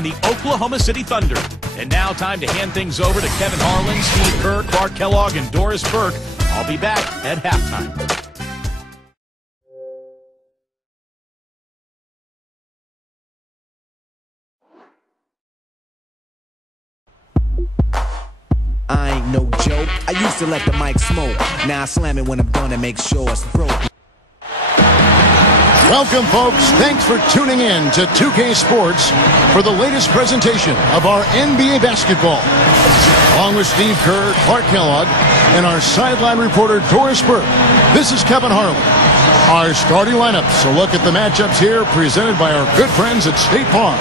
and the Oklahoma City Thunder. And now time to hand things over to Kevin Harlan, Steve Kerr, Clark Kellogg, and Doris Burke. I'll be back at halftime. I ain't no joke. I used to let the mic smoke. Now I slam it when I'm done and make sure it's broke. Welcome, folks. Thanks for tuning in to 2K Sports for the latest presentation of our NBA basketball. Along with Steve Kerr, Clark Kellogg, and our sideline reporter, Doris Burke, this is Kevin Harlan. Our starting lineups. A look at the matchups here presented by our good friends at State Farm.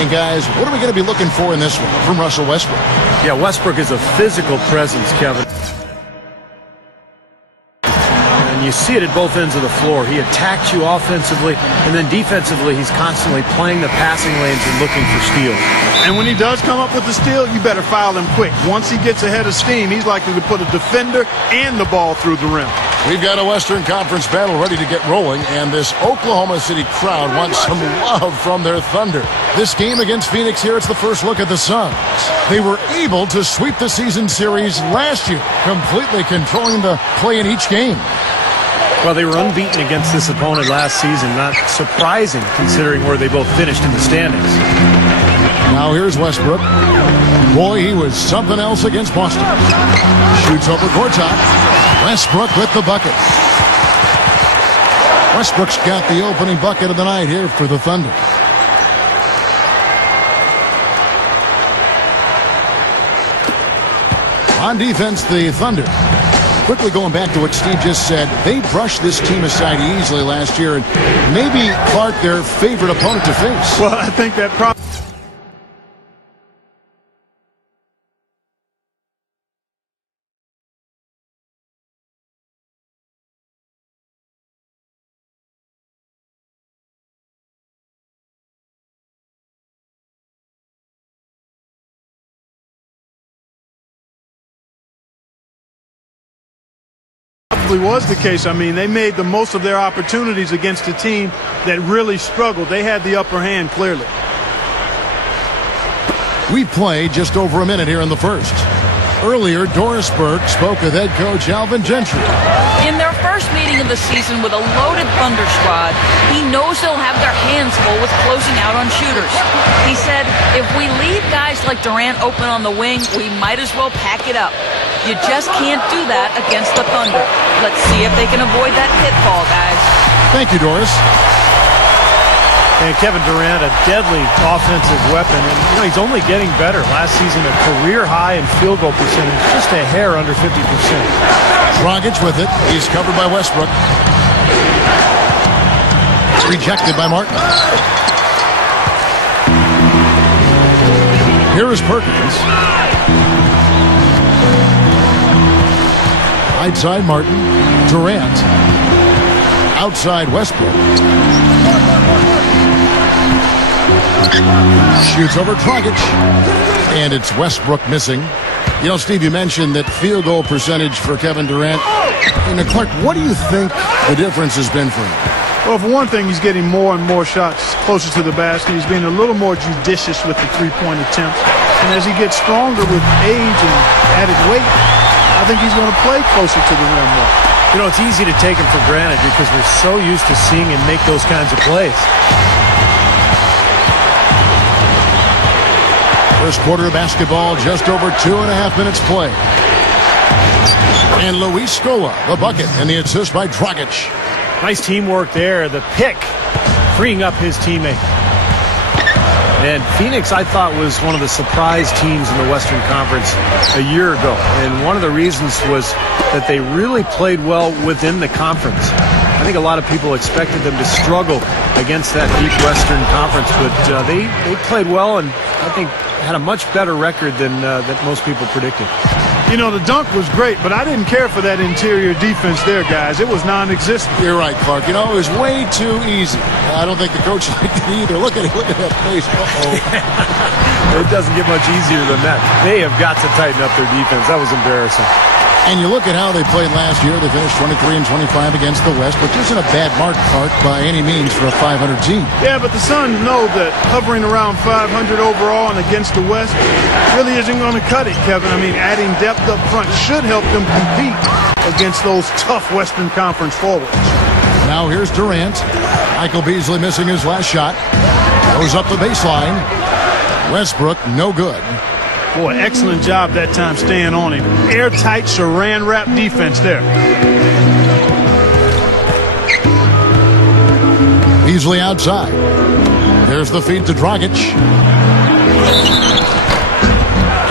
And guys, what are we going to be looking for in this one from Russell Westbrook? Yeah, Westbrook is a physical presence, Kevin. And you see it at both ends of the floor. He attacks you offensively, and then defensively, he's constantly playing the passing lanes and looking for steals. And when he does come up with the steal, you better foul him quick. Once he gets ahead of steam, he's likely to put a defender and the ball through the rim. We've got a Western Conference battle ready to get rolling, and this Oklahoma City crowd wants some love from their Thunder. This game against Phoenix here, it's the first look at the Suns. They were able to sweep the season series last year, completely controlling the play in each game. Well, they were unbeaten against this opponent last season. Not surprising, considering where they both finished in the standings. Now here's Westbrook. Boy, he was something else against Boston. Shoots over court top. Westbrook with the bucket. Westbrook's got the opening bucket of the night here for the Thunder. On defense, the Thunder. Quickly going back to what Steve just said, they brushed this team aside easily last year, and maybe Clark their favorite opponent to face. Well, I think that probably... was the case. I mean, they made the most of their opportunities against a team that really struggled. They had the upper hand clearly. We played just over a minute here in the first. Earlier, Doris Burke spoke with head coach Alvin Gentry. In their first meeting of the season with a loaded Thunder squad, he knows they'll have their hands full with closing out on shooters. He said, if we leave guys like Durant open on the wing, we might as well pack it up. You just can't do that against the Thunder. Let's see if they can avoid that pitfall, guys. Thank you, Doris. And Kevin Durant, a deadly offensive weapon, and he's only getting better. Last season, a career high in field goal percentage, just a hair under 50%. Dragic with it. He's covered by Westbrook. Rejected by Martin. Here is Perkins. Right side Martin. Durant. Outside Westbrook. Shoots over Dragic. And it's Westbrook missing. You know, Steve, you mentioned that field goal percentage for Kevin Durant. And Clark, what do you think the difference has been for him? Well, for one thing, he's getting more and more shots closer to the basket. He's being a little more judicious with the three-point attempts. And as he gets stronger with age and added weight, I think he's going to play closer to the rim more. You know, it's easy to take him for granted because we're so used to seeing him make those kinds of plays. First quarter of basketball, just over 2.5 minutes play. And Luis Scola, the bucket, and the assist by Dragic. Nice teamwork there. The pick, freeing up his teammate. And Phoenix, I thought, was one of the surprise teams in the Western Conference a year ago. And one of the reasons was that they really played well within the conference. I think a lot of people expected them to struggle against that deep Western Conference, but they played well and I think had a much better record than most people predicted. You know, the dunk was great, but I didn't care for that interior defense there, guys. It was non-existent. You're right, Clark. You know, it was way too easy. I don't think the coach liked it either. Look at that face. Uh-oh. It doesn't get much easier than that. They have got to tighten up their defense. That was embarrassing. And you look at how they played last year. They finished 23-25 against the West, which isn't a bad mark by any means for a 500 team. Yeah, but the Suns know that hovering around 500 overall and against the West really isn't going to cut it, Kevin. I mean, adding depth up front should help them compete against those tough Western Conference forwards. Now here's Durant. Michael Beasley missing his last shot. Goes up the baseline. Westbrook, no good. Boy, excellent job that time staying on him. Airtight saran wrap defense there. Beasley outside. There's the feed to Dragic.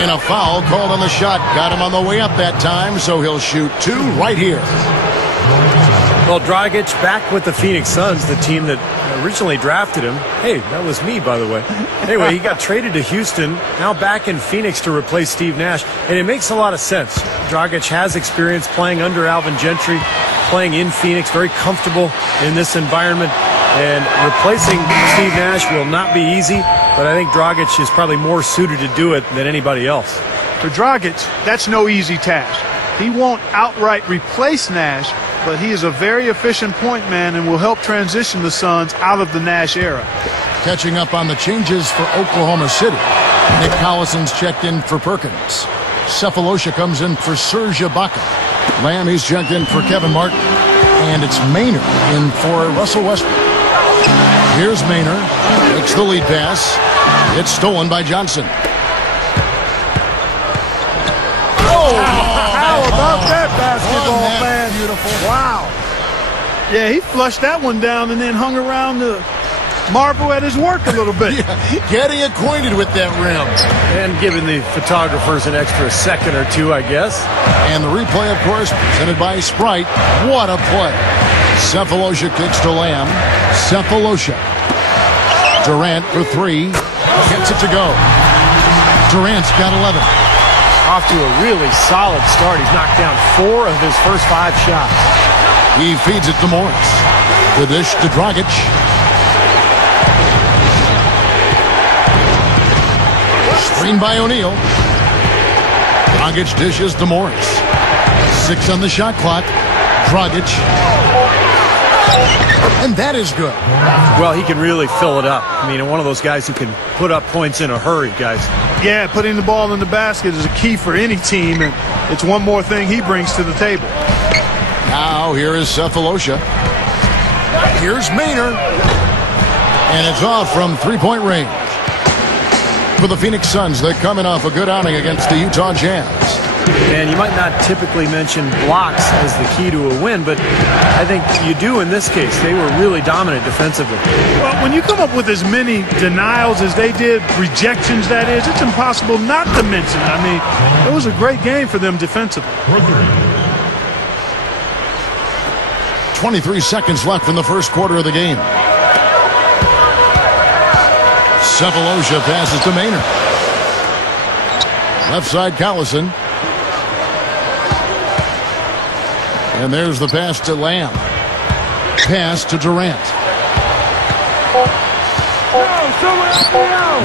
And a foul called on the shot. Got him on the way up that time, so he'll shoot two right here. Well, Dragic back with the Phoenix Suns, the team that originally drafted him. Hey, that was me, by the way. Anyway, he got traded to Houston, now back in Phoenix to replace Steve Nash, and it makes a lot of sense. Dragic has experience playing under Alvin Gentry, playing in Phoenix, very comfortable in this environment, and replacing Steve Nash will not be easy, but I think Dragic is probably more suited to do it than anybody else. For Dragic, that's no easy task. He won't outright replace Nash, but he is a very efficient point man and will help transition the Suns out of the Nash era. Catching up on the changes for Oklahoma City. Nick Collison's checked in for Perkins. Cephalosha comes in for Serge Ibaka. Lamb, he's checked in for Kevin Martin. And it's Maynard in for Russell Westbrook. Here's Maynard. Takes the lead pass. It's stolen by Johnson. How about that basketball, man? Beautiful. Wow. Yeah, he flushed that one down and then hung around to marvel at his work a little bit. Yeah, getting acquainted with that rim. And giving the photographers an extra second or two, I guess. And the replay, of course, presented by Sprite. What a play. Cephalosha kicks to Lamb. Cephalosha. Durant for three. Gets it to go. Durant's got 11. Off to a really solid start. He's knocked down 4 of his first 5 shots. He feeds it to Morris. The dish to Dragic. Screen by O'Neal. Dragic dishes to Morris. 6 on the shot clock. Dragic. And that is good. Well, he can really fill it up. I mean, one of those guys who can put up points in a hurry, guys. Yeah, putting the ball in the basket is a key for any team, and it's one more thing he brings to the table. Now here is Cephalosha. Here's Maynard. And it's off from three-point range. For the Phoenix Suns, they're coming off a good outing against the Utah Jazz. And you might not typically mention blocks as the key to a win, but I think you do in this case. They were really dominant defensively. Well, when you come up with as many denials as they did, rejections that is, it's impossible not to mention. I mean, it was a great game for them defensively. 23 seconds left in the first quarter of the game. Cephalosha passes to Maynard. Left side, Collison. And there's the pass to Lamb. Pass to Durant.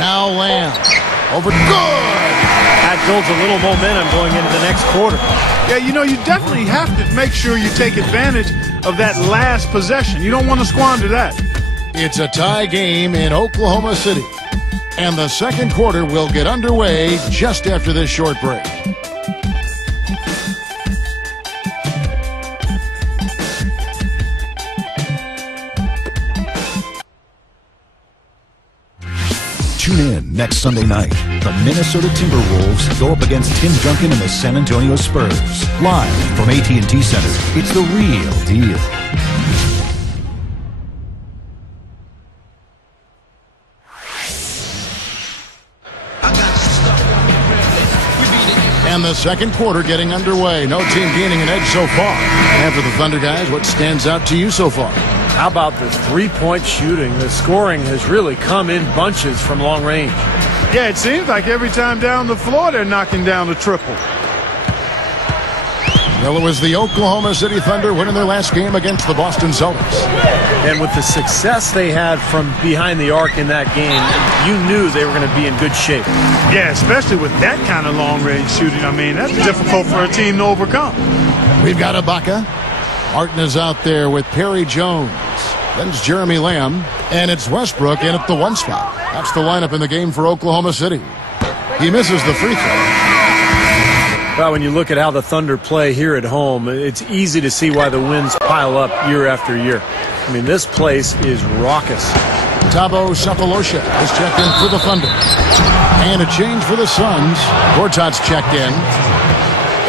Now Lamb. Over. Good! That builds a little momentum going into the next quarter. Yeah, you know, you definitely have to make sure you take advantage of that last possession. You don't want to squander that. It's a tie game in Oklahoma City. And the second quarter will get underway just after this short break. Tune in next Sunday night. The Minnesota Timberwolves go up against Tim Duncan and the San Antonio Spurs. Live from AT&T Center, it's the real deal. And the second quarter getting underway. No team gaining an edge so far. And for the Thunder guys, what stands out to you so far? How about the three-point shooting? The scoring has really come in bunches from long range. Yeah, it seems like every time down the floor they're knocking down the triple. Well, it was the Oklahoma City Thunder winning their last game against the Boston Celtics. And with the success they had from behind the arc in that game, you knew they were going to be in good shape. Yeah, especially with that kind of long-range shooting. I mean, that's difficult for a team to overcome. We've got Ibaka. Martin is out there with Perry Jones. Then it's Jeremy Lamb. And it's Westbrook in at the 1 spot. That's the lineup in the game for Oklahoma City. He misses the free throw. Well, when you look at how the Thunder play here at home, it's easy to see why the wins pile up year after year. I mean, this place is raucous. Thabo Sefolosha is checked in for the Thunder. And a change for the Suns. Gortat's checked in.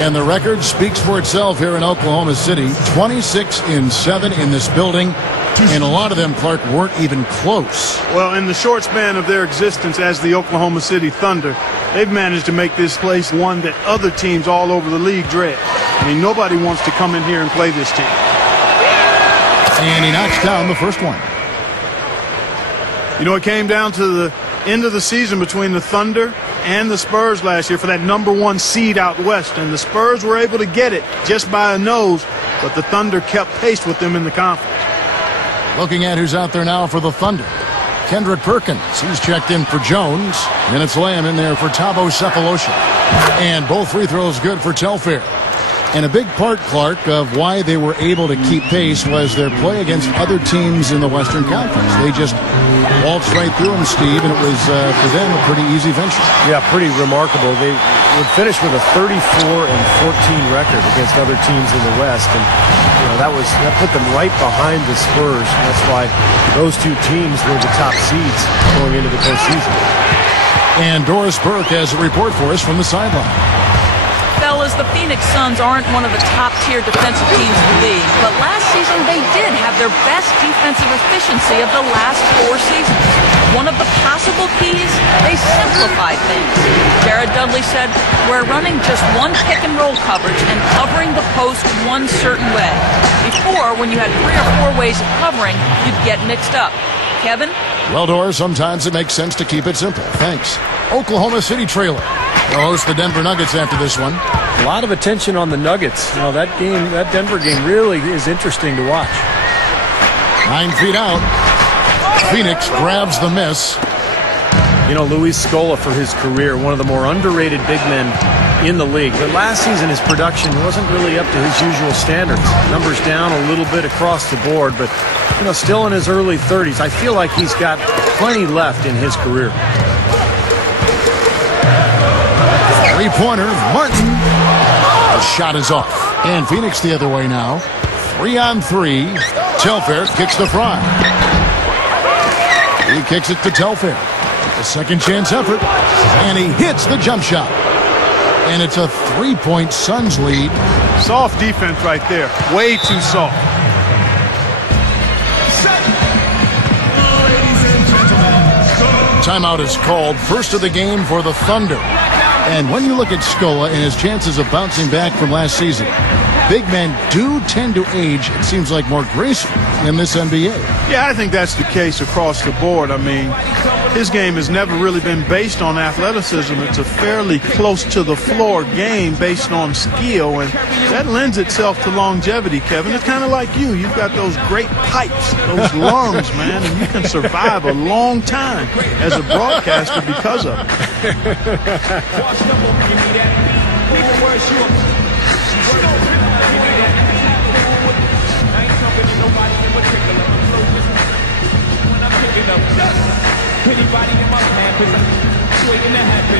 And the record speaks for itself here in Oklahoma City. 26-7 in this building. And a lot of them, Clark, weren't even close. Well, in the short span of their existence as the Oklahoma City Thunder, they've managed to make this place one that other teams all over the league dread. I mean, nobody wants to come in here and play this team. And he knocks down the first one. You know, it came down to the end of the season between the Thunder and the Spurs last year for that #1 seed out west. And the Spurs were able to get it just by a nose, but the Thunder kept pace with them in the conference. Looking at who's out there now for the Thunder. Kendrick Perkins. He's checked in for Jones. And it's Lamb in there for Thabo Sefolosha. And both free throws good for Telfair. And a big part, Clark, of why they were able to keep pace was their play against other teams in the Western Conference. They just waltzed right through them, Steve, and it was, for them, a pretty easy venture. Yeah, pretty remarkable. They would finish with a 34-14 record against other teams in the West, and that put them right behind the Spurs. And that's why those two teams were the top seeds going into the postseason. And Doris Burke has a report for us from the sideline. Fellas, the Phoenix Suns aren't one of the top-tier defensive teams in the league, but last season they did have their best defensive efficiency of the last 4 seasons. One of the possible keys, they simplified things. Jared Dudley said, "We're running just one pick-and-roll coverage and covering the post one certain way. Before, when you had 3 or 4 ways of covering, you'd get mixed up." Kevin? Well, Doris, sometimes it makes sense to keep it simple. Thanks. Oklahoma City trailer. They'll host the Denver Nuggets after this one. A lot of attention on the Nuggets. That Denver game really is interesting to watch. 9 feet out. Phoenix grabs the miss. Luis Scola for his career, one of the more underrated big men in the league. But last season his production wasn't really up to his usual standards. Numbers down a little bit across the board, but still in his early 30s. I feel like he's got plenty left in his career. Three-pointer, Martin. The shot is off. And Phoenix the other way now. 3-on-3. Telfair kicks the fry. He kicks it to Telfair. A second chance effort. And he hits the jump shot. And it's a 3-point Suns lead. Soft defense right there. Way too soft. Timeout is called. First of the game for the Thunder. And when you look at Scola and his chances of bouncing back from last season, big men do tend to age, it seems like, more gracefully in this NBA. Yeah, I think that's the case across the board. I mean, his game has never really been based on athleticism. It's a fairly close to the floor game based on skill, and that lends itself to longevity, Kevin. It's kind of like you. You've got those great pipes, those lungs, man, and you can survive a long time as a broadcaster because of it. Anybody in my habit, waiting to happen.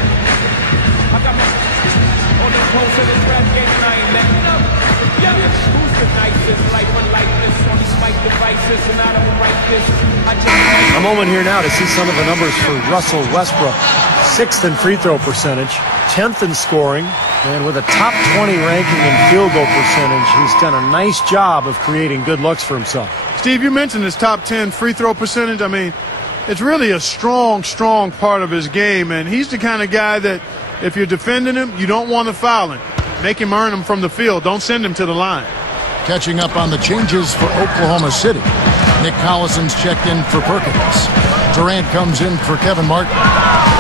I got my on the pulse of this rap game and I ain't letting up. Yeah, who's the nicest? Life unlikeness on these mic devices, and I don't write this. A moment here now to see some of the numbers for Russell Westbrook. 6th in free throw percentage, 10th in scoring, and with a top 20 ranking in field goal percentage, he's done a nice job of creating good looks for himself. Steve, you mentioned his top 10 free throw percentage. I mean, it's really a strong part of his game, and he's the kind of guy that if you're defending him, you don't want to foul him. Make him earn him from the field. Don't send him to the line. Catching up on the changes for Oklahoma City. Nick Collison's checked in for Perkins. Durant comes in for Kevin Martin.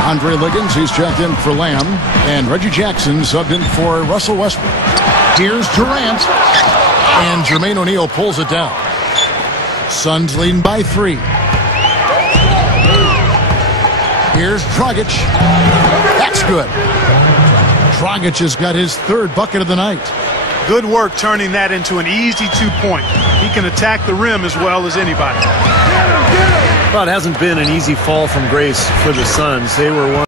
Andre Liggins, he's checked in for Lamb. And Reggie Jackson subbed in for Russell Westbrook. Here's Durant. And Jermaine O'Neal pulls it down. Suns leading by 3. Here's Dragic. That's good. Dragic has got his 3rd bucket of the night. Good work turning that into an easy 2-point. He can attack the rim as well as anybody. Well, it hasn't been an easy fall from grace for the Suns. They were one